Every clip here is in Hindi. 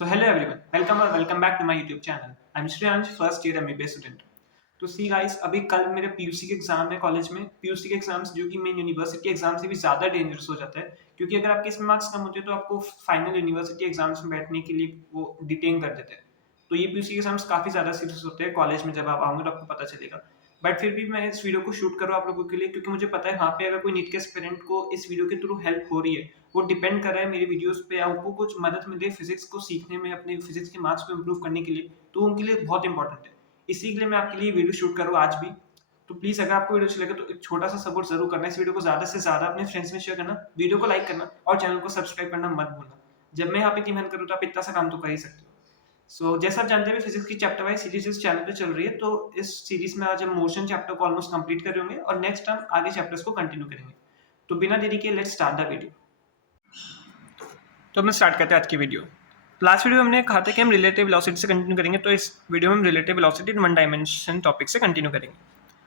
So hello everyone, welcome or welcome back to my YouTube channel. I'm Shreyansh, first year MBA student. तो सी गाइस, अभी कल मेरे पीयूसी के एग्जाम है कॉलेज में। पीयूसी के एग्जाम्स जो कि मेन यूनिवर्सिटी एग्जाम से भी ज़्यादा डेंजरस हो जाता है, क्योंकि अगर आपके इसमें मार्क्स कम होते हैं तो आपको फाइनल यूनिवर्सिटी एग्जाम्स में बैठने के लिए वो डिटेन कर देते हैं। तो ये पीयूसी के एग्जाम्स काफ़ी ज़्यादा सीरियस होते हैं। कॉलेज में जब आप आओगे तो आपको पता चलेगा। बट फिर भी मैं इस वीडियो को शूट कर रहा हूँ आप लोगों के लिए, क्योंकि मुझे पता है वहाँ पे अगर कोई नीट के एस्पिरेंट को इस वीडियो के थ्रू हेल्प हो रही है, वो डिपेंड कर रहा है मेरी वीडियोस पे, आपको कुछ मदद मिले फिजिक्स को सीखने में, अपने फिजिक्स के मार्क्स को इम्प्रूव करने के लिए, तो उनके लिए बहुत इंपॉर्टेंट है। इसी के लिए मैं आपके लिए वीडियो शूट कर रहा हूँ आज भी। तो प्लीज अगर आपको वीडियो अच्छी लगे तो एक छोटा सा सपोर्ट जरूर करना, इस वीडियो को ज्यादा से ज्यादा अपने फ्रेंड्स में शेयर करना, वीडियो को लाइक करना और चैनल को सब्सक्राइब करना मत भूलना। जब मैं यहाँ पे इतनी मेहनत करूँ तो आप इतना सा काम तो कर ही सकते हो। जैसा आप जानते हैं फिजिक्स की चैप्टर वाइज सीरीज इस चैनल पे चल रही है, तो इस सीरीज में आज हम मोशन चैप्टर को ऑलमोस्ट कंप्लीट कर रहे होंगे और नेक्स्ट हम आगे चैप्टर्स को कंटिन्यू करेंगे। तो बिना देरी के लेट्स स्टार्ट द वीडियो। तो हम स्टार्ट करते हैं आज की वीडियो। लास्ट वीडियो में हमने कहा था कि हम रिलेटिव वेलोसिटी से कंटिन्यू करेंगे, तो इस वीडियो में हम relative velocity in one dimension topic से कंटिन्यू करेंगे।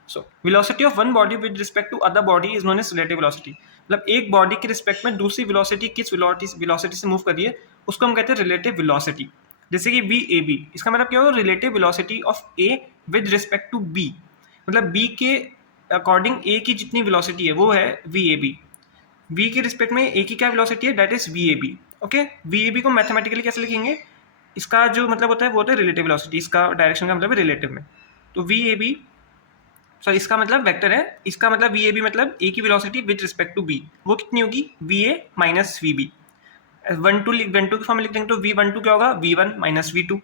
So velocity of one body with respect to other body is known as relative velocity. मतलब एक बॉडी के रिस्पेक्ट में दूसरी वेलोसिटी किस वेलोसिटी से मूव कर रही है उसको हम कहते हैं रिलेटिव वेलोसिटी। जैसे कि वी ए बी, इसका मतलब क्या होगा, relative velocity of A with respect to B. मतलब बी के अकॉर्डिंग ए की जितनी वेलोसिटी है वो है वी ए बी। वी के रिस्पेक्ट में ए की क्या वेलोसिटी है, that is V A B. Okay, V A B को मैथमेटिकली कैसे लिखेंगे, इसका जो मतलब होता है वो होता है रिलेटिव वेलोसिटी, इसका डायरेक्शन का मतलब है रिलेटिव में। तो वी ए बी, सो इसका मतलब वेक्टर है, इसका मतलब वी ए बी मतलब ए की velocity with respect to B, वो कितनी होगी, V A minus V B. One two की फॉर्म में लिख देंगे तो वी वन टू क्या होगा, V one minus V two.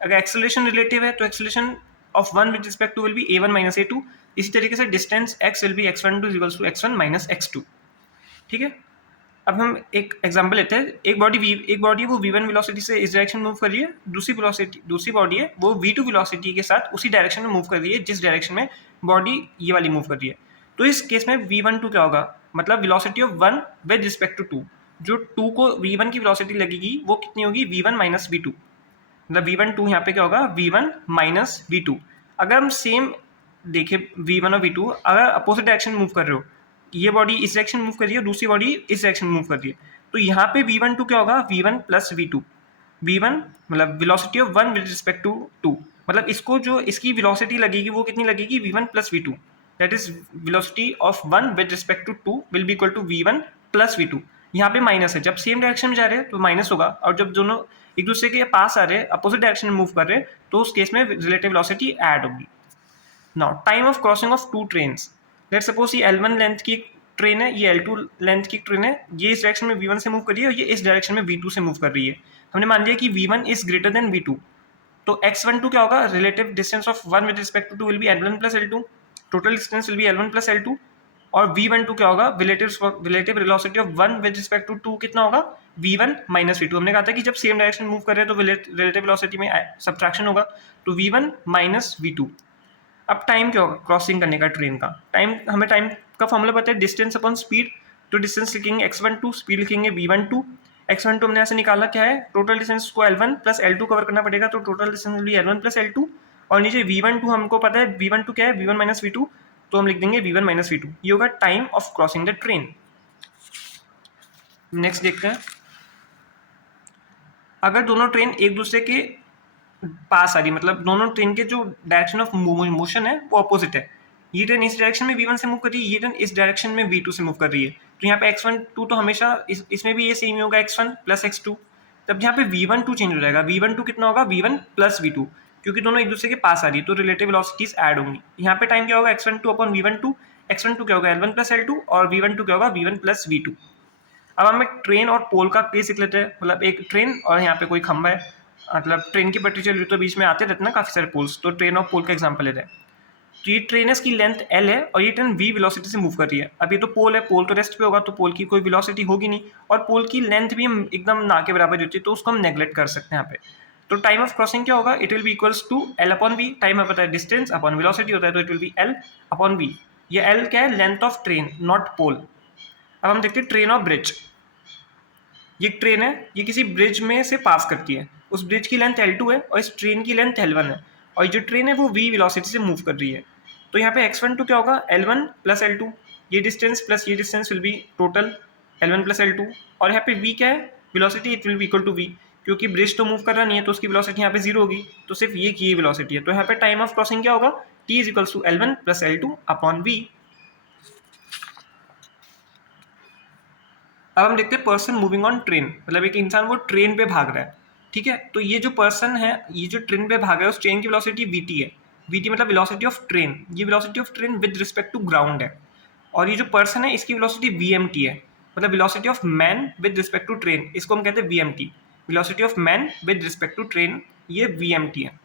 अगर एक्सेलरेशन रिलेटिव है तो acceleration of one with respect to will be A one minus A two. इसी तरीके से distance X will be X one two equals to X one minus X to. ठीक है, अब हम एक एग्जांपल लेते हैं। एक बॉडी है वो v1 वेलोसिटी से इस डायरेक्शन में मूव कर रही है, दूसरी बॉडी है वो v2 वेलोसिटी के साथ उसी डायरेक्शन में मूव कर रही है जिस डायरेक्शन में बॉडी ये वाली मूव कर रही है। तो इस केस में v12 क्या होगा, मतलब velocity of one with respect to two. जो टू को v1 की वेलोसिटी लगेगी वो कितनी होगी, v1 माइनस वी टू। मतलब v12 यहाँ पे क्या होगा, v1 माइनस वी टू। अगर हम सेम देखें v1 और v2, अगर अपोजिट डायरेक्शन मूव कर रहे हो, ये बॉडी इस डायरेक्शन मूव कर रही है, दूसरी बॉडी इस डायरेक्शन मूव कर रही है, तो यहाँ पे v12 क्या होगा, v1 प्लस v2। v1 मतलब velocity of one with respect to two, मतलब इसको जो इसकी वेलोसिटी लगेगी वो कितनी लगेगी, v1 plus v2। That is velocity of one with respect to two will be equal to v1 plus v2। यहाँ पे माइनस है, जब सेम डायरेक्शन में जा रहे हैं तो माइनस होगा, और जब दोनों एक दूसरे के पास आ रहे हैं, अपोजिट डायरेक्शन में मूव कर रहे हैं, तो उस केस में रिलेटिव वेलोसिटी ऐड होगी। Now time of crossing of two trains. Let suppose ये L1 लेंथ की ट्रेन है, ये L2 लेंथ की ट्रेन है, ये इस डायरेक्शन में V1 से मूव कर रही है और ये इस डायरेक्शन में V2 से मूव कर रही है। हमने मान लिया कि V1 is greater than V2, तो x12 क्या होगा, relative distance of one with respect to two will be L1 plus L2, total distance will be L1 plus L2। और V12 क्या होगा, relative velocity of one with respect to two कितना होगा, V1 माइनस V2। हमने कहा था कि जब सेम डायरेक्शन मूव कर रहे हैं तो रिलेटिव वेलोसिटी में सब्ट्रैक्शन होगा, तो V1 माइनस V2। अब टाइम क्या होगा क्रॉसिंग करने का ट्रेन का, टाइम हमें टाइम का फॉर्मूला पता है, डिस्टेंस अपॉन स्पीड। तो डिस्टेंस लिखेंगे x12, स्पीड लिखेंगे v12। x12 हमने ऐसे निकाला क्या है, टोटल डिस्टेंस को L1 प्लस L2 कवर करना पड़ेगा, तो टोटल डिस्टेंस भी L1 प्लस L2। और नीचे v12 हमको पता है, v12 क्या है, v1 माइनस v2, तो हम लिख देंगे v1 माइनस v2। ये होगा time of crossing the train. Next देखते हैं, अगर दोनों ट्रेन एक दूसरे के पास आ रही, मतलब दोनों ट्रेन के जो डायरेक्शन ऑफ मोशन है वो अपोजिट है, ये ट्रेन इस डायरेक्शन में v1 से मूव कर रही है, ये ट्रेन इस डायरेक्शन में v2 से मूव कर रही है, तो यहाँ पे x12 तो हमेशा इसमें भी ये सेम ही होगा, x1 प्लस x2। तब यहाँ पे v12 चेंज हो जाएगा, v12 कितना होगा, v1 प्लस v2, क्योंकि दोनों एक दूसरे के पास आ रही है तो रिलेटिव वेलोसिटीज ऐड होंगी। यहाँ पे टाइम क्या होगा, x12 अपॉन v12, x12 क्या होगा L1 प्लस L2 और v12 क्या होगा, v1 प्लस v2। अब हम एक ट्रेन और पोल का केस लिख लेते हैं, मतलब एक ट्रेन और यहाँ पे कोई खंभा है, मतलब ट्रेन की पटरी चल रही है तो बीच में आते रहते ना काफी सारे पोल्स, तो ट्रेन और पोल का एग्जांपल लेते हैं। तो ये ट्रेन है, इसकी लेंथ L है और ये ट्रेन v वेलोसिटी से मूव कर रही है। अब ये तो पोल है, पोल तो रेस्ट पे होगा तो पोल की कोई वेलोसिटी होगी नहीं, और पोल की लेंथ भी हम एकदम ना के बराबर होती है, तो उसको हम नेग्लेक्ट कर सकते हैं यहाँ पे। तो टाइम ऑफ क्रॉसिंग क्या होगा, it will be equals to L upon v। Time हमें पता है डिस्टेंस अपॉन वेलोसिटी होता है, तो it will be L upon v। ये L क्या है, length of train not pole. अब हम देखते हैं ट्रेन ऑफ ब्रिज। ये ट्रेन है, ये किसी ब्रिज में से पास करती है, उस ब्रिज की लेंथ L2 है और इस ट्रेन की लेंथ L1 है, और जो ट्रेन है वो v वेलोसिटी से मूव कर रही है। तो यहाँ पे x12 क्या होगा, L1 प्लस L2, ये डिस्टेंस प्लस ये distance will be total L1 plus L2। और यहाँ पे v क्या है, velocity, it will be equal to v, क्योंकि ब्रिज तो मूव कर रहा नहीं है तो उसकी वेलोसिटी यहाँ पे जीरो होगी, तो सिर्फ ये की वेलोसिटी है। तो यहाँ पे टाइम ऑफ क्रॉसिंग क्या होगा, t is equals to L1 plus L2 upon v। अब हम देखते हैं पर्सन मूविंग ऑन ट्रेन, मतलब एक इंसान वो ट्रेन पे भाग रहा है, ठीक है। तो ये जो पर्सन है, ये जो ट्रेन पे भाग रहा है, उस ट्रेन की वेलोसिटी vt है। vt मतलब वेलोसिटी ऑफ ट्रेन, ये velocity of train with respect to ground है। और ये जो पर्सन है इसकी वेलोसिटी vmt है, मतलब velocity of man with respect to train, इसको हम कहते हैं vmt। Velocity of man with respect to train, ये vmt है।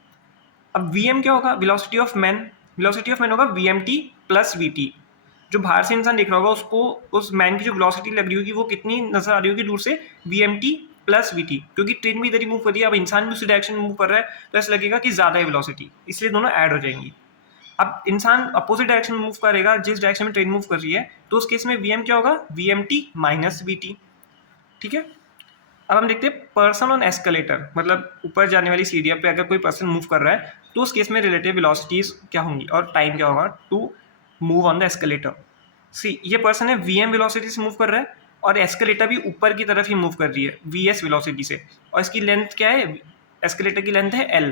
अब vm क्या होगा, velocity of man, velocity of man होगा vmt प्लस vt। जो बाहर से इंसान देख रहा होगा उसको उस मैन की जो वेलोसिटी लग रही होगी वो कितनी नजर आ रही होगी दूर से, vmt प्लस vt, क्योंकि ट्रेन भी इधर ही मूव कर रही है, अब इंसान भी उसी डायरेक्शन में मूव कर रहा है, तो ऐसा लगेगा कि ज़्यादा है वेलोसिटी, इसलिए दोनों ऐड हो जाएंगी। अब इंसान अपोजिट डायरेक्शन में मूव करेगा जिस डायरेक्शन में ट्रेन मूव कर रही है, तो उस केस में vm क्या होगा, vmt माइनस vt, ठीक है। अब हम देखते हैं पर्सन ऑन एस्केलेटर, मतलब ऊपर जाने वाली सीढ़ियों पे अगर कोई पर्सन मूव कर रहा है तो उस केस में रिलेटिव वेलोसिटीज क्या होंगी और टाइम क्या होगा to move on the escalator. See, ये पर्सन है vm वेलोसिटी से मूव कर रहा है और एस्केलेटर भी ऊपर की तरफ ही मूव कर रही है vs वेलोसिटी से, और इसकी लेंथ क्या है, एस्केलेटर की लेंथ है l।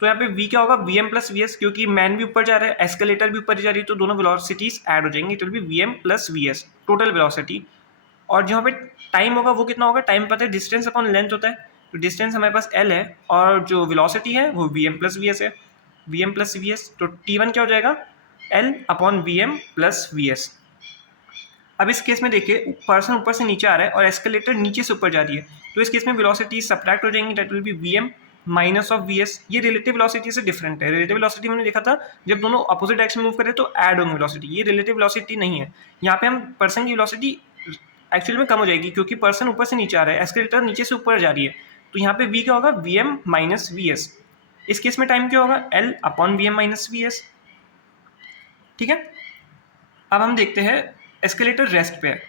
तो यहाँ पे v क्या होगा, vm प्लस vs, क्योंकि मैन भी ऊपर जा रहा है, एस्केलेटर भी ऊपर जा रही है, तो दोनों वेलोसिटीज ऐड हो जाएंगी, it will B vm plus vs total velocity. और जहाँ पे टाइम होगा वो कितना होगा, टाइम पता है डिस्टेंस अपॉन लेंथ होता है, तो डिस्टेंस हमारे पास l है और जो वेलोसिटी है वो vm प्लस vs है, vm प्लस vs, तो t1 क्या हो जाएगा, l upon vm plus vs। अब इस केस में देखिए पर्सन ऊपर से नीचे आ रहा है और एस्केलेटर नीचे से ऊपर जा रही है, तो इस केस में वेलोसिटी सब्ट्रैक्ट हो जाएंगी, that will be vm minus of vs। ये रिलेटिव वेलोसिटी से डिफरेंट है, रिलेटिव वेलोसिटी हमने देखा था जब दोनों अपोजिट डायरेक्शन मूव करें तो ऐड होंगे वेलोसिटी, ये रिलेटिव वेलोसिटी नहीं है। यहाँ पे हम पर्सन की वेलोसिटी एक्चुअली में कम हो जाएगी क्योंकि पर्सन ऊपर से नीचे आ रहा है, एस्केलेटर नीचे से ऊपर जा रही है, तो यहाँ पे v क्या होगा, vm माइनस vs। इस केस में टाइम क्या होगा, l upon vm minus vs, ठीक है। अब हम देखते हैं एस्केलेटर रेस्ट पे है,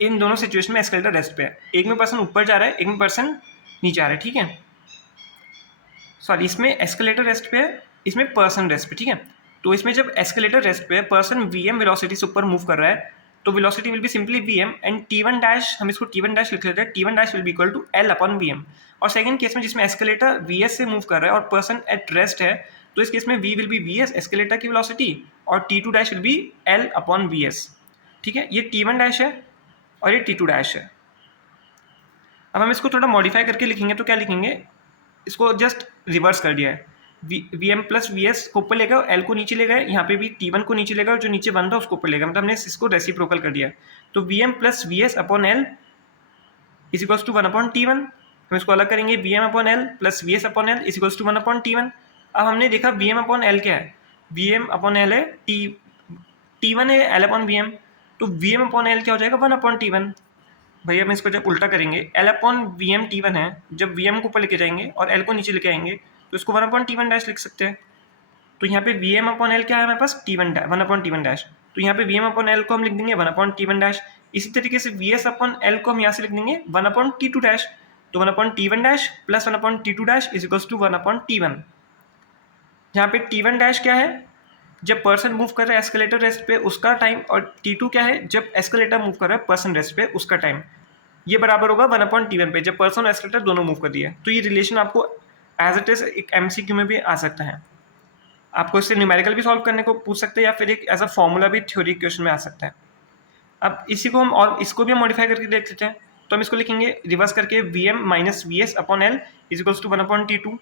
इन दोनों सिचुएशन में एस्केलेटर रेस्ट पे है, एक में पर्सन ऊपर जा रहा है एक में पर्सन नीचे आ रहा है, ठीक है। सॉरी, इसमें एस्केलेटर रेस्ट पे है, इसमें पर्सन रेस्ट पे, ठीक है। तो इसमें जब एस्केलेटर रेस्ट पे है, पर्सन vm वेलोसिटी से ऊपर मूव कर रहा है, तो velocity will be simply vm and t1 dash, हम इसको t1 डैश लिख लेते हैं, t1 dash will be equal to l upon vm। और सेकंड केस में जिसमें एस्केलेटर vs से मूव कर रहा है और पर्सन एट रेस्ट है, तो इस केस में v will be vs escalator की वेलोसिटी और t2 dash will be l upon vs, ठीक है। ये t1 डैश है और ये t2 डैश है। अब हम इसको थोड़ा मॉडिफाई करके लिखेंगे तो क्या लिखेंगे, इसको जस्ट रिवर्स कर दिया है, vm प्लस vs को ऊपर ले गए, l को नीचे ले गए, यहाँ पे भी t1 को नीचे ले गए और जो नीचे बन था उसको ऊपर ले गए, मतलब हमने इसको रेसिप्रोकल कर दिया है। तो vm plus vs upon l is equals to 1 upon t1। हम इसको अलग करेंगे, vm upon l plus vs upon l is equals to 1 upon t1। अब हमने देखा vm अपॉन l क्या है, vm अपॉन l है t1 है l अपॉन vm, तो vm अपॉन l क्या हो जाएगा, 1 अपॉन t1। भैया हम इसको जब उल्टा करेंगे, l अपॉन vm t1 है, जब vm को ऊपर लेके जाएंगे और l को नीचे लेके आएंगे तो इसको 1 अपॉन t1 डैश लिख सकते हैं। तो यहाँ पे vm अपॉन l क्या है हमारे पास, t1 1 अपॉन t1 डैश, तो यहाँ पे vm अपॉन l को हम लिख देंगे 1 अपॉन t1 डैश। इसी तरीके से vs अपॉन l को हम यहाँ से लिख देंगे 1 अपॉन t2 डैश, तो 1 upon t1 dash plus 1 upon t2 dash is equals to 1 upon t1। यहाँ पे t1 डैश क्या है, जब पर्सन मूव कर रहा है एस्केलेटर रेस्ट पे उसका टाइम, और t2 क्या है, जब एस्केलेटर मूव कर रहा है पर्सन रेस्ट पे उसका टाइम, ये बराबर होगा 1 अपॉन t1 पे, जब पर्सन और एस्केलेटर दोनों मूव कर दिए। तो ये रिलेशन आपको एज इट इज एक MCQ में भी आ सकता है, आपको इससे न्यूमेरिकल भी सॉल्व करने को पूछ सकते हैं या फिर एक एज अ फॉर्मूला भी थ्योरी क्वेश्चन में आ सकता है। अब इसी को हम और इसको भी हम मॉडिफाई करके देख लेते हैं, तो हम इसको लिखेंगे रिवर्स करके vm minus vs upon l is equals to 1 upon t2।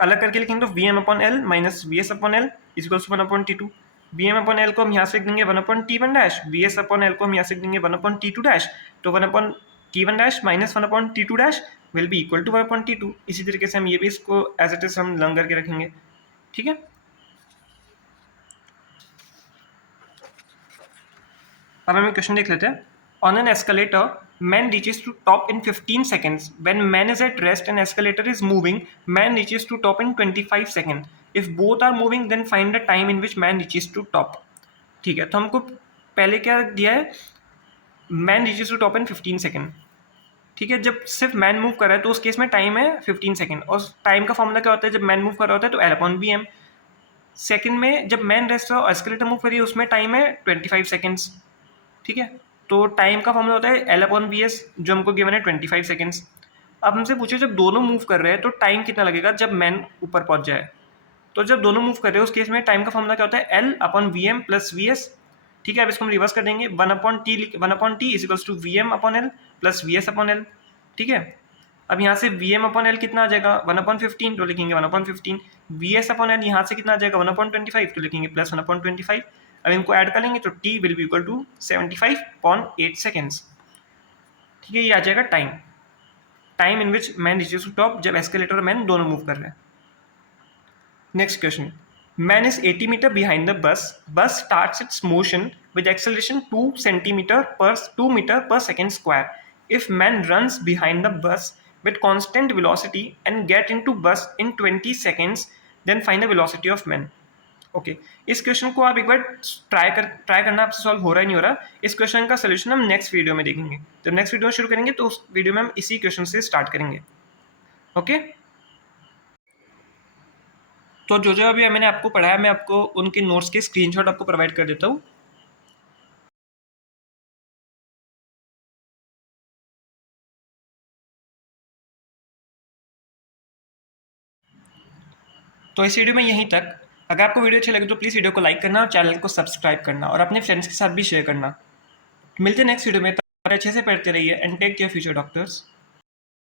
अलग करके लिखेंगे तो vm upon l minus vs upon l is equals to 1 upon t2। vm upon l को हम यहाँ से लिख देंगे 1 upon t1 dash, vs upon l को हम यहाँ से लिख देंगे 1 अपॉन t2 डैश, तो 1 upon t1 dash minus 1 upon t2 dash will be equal to 1 upon t2। इसी तरीके से हम ये भी इसको एज इट इज हम लर्न करके रखेंगे, ठीक है। अब हम क्वेश्चन देख लेते हैं। On an escalator man reaches to top in 15 seconds. When man is at rest and escalator is moving, man reaches to top in 25 seconds. If both are moving, then find the time in which man reaches to top. ठीक है, तो हमको पहले क्या दिया है, man reaches to top in 15 second, ठीक है। जब सिर्फ मैन मूव कर रहा है तो उस केस में टाइम है 15 सेकेंड, और टाइम का फॉर्मूला क्या होता है, जब मैन मूव कर रहा होता है तो l अपॉन vm। सेकेंड में जब मैन रेस्ट और एस्केलेटर मूव करिए उसमें टाइम है 25 सेकेंड्स, ठीक है। तो टाइम का फॉर्मूला होता है l अपॉन vs जो हमको गिवन है 25 सेकेंड्स। अब हमसे पूछे जब दोनों मूव कर रहे हैं तो टाइम कितना लगेगा जब मैन ऊपर पहुंच जाए। तो जब दोनों मूव कर रहे हैं उस केस में टाइम का फॉर्मूला क्या होता है, L upon V M plus V S. ठीक है, अब इसको हम रिवर्स कर देंगे, one upon T is equals to V M upon L plus V S upon L. ठीक है, अब यहाँ से वी एम अपॉन एल कितना आ जाएगा, 1/15, तो लिखेंगे 1/15। वी एस अपॉन एल यहाँ से कितना आ जाएगा, 1/25, तो लिखेंगे प्लस 1/25। अब इनको ऐड कर लेंगे तो T will be equal to 75.8 seconds. ठीक है, ये आ जाएगा time in which man reaches to top जब एस्केलेटर और मैन दोनों मूव कर रहे हैं। Next question, man is 80 metre behind the bus. Bus starts its motion with acceleration 2 meter per second square. If man runs behind the bus with constant velocity and get into bus in 20 seconds, then find the velocity of man. Okay, इस क्वेश्चन को आप एक बार ट्राई करना, आपसे सॉल्व हो रहा है नहीं हो रहा। इस क्वेश्चन का सोल्यूशन हम नेक्स्ट वीडियो में देखेंगे। जब नेक्स्ट वीडियो शुरू करेंगे तो उस वीडियो में हम इसी क्वेश्चन से स्टार्ट करेंगे। ओके, तो जो जो अभी मैंने आपको पढ़ाया मैं आपको उनके नोट्स के स्क्रीनशॉट आपको प्रोवाइड कर देता हूँ। तो इस वीडियो में यहीं तक। अगर आपको वीडियो अच्छी लगे तो प्लीज़ वीडियो को लाइक करना और चैनल को सब्सक्राइब करना और अपने फ्रेंड्स के साथ भी शेयर करना। मिलते हैं नेक्स्ट वीडियो में, तब अच्छे से पढ़ते रहिए and take care future doctors.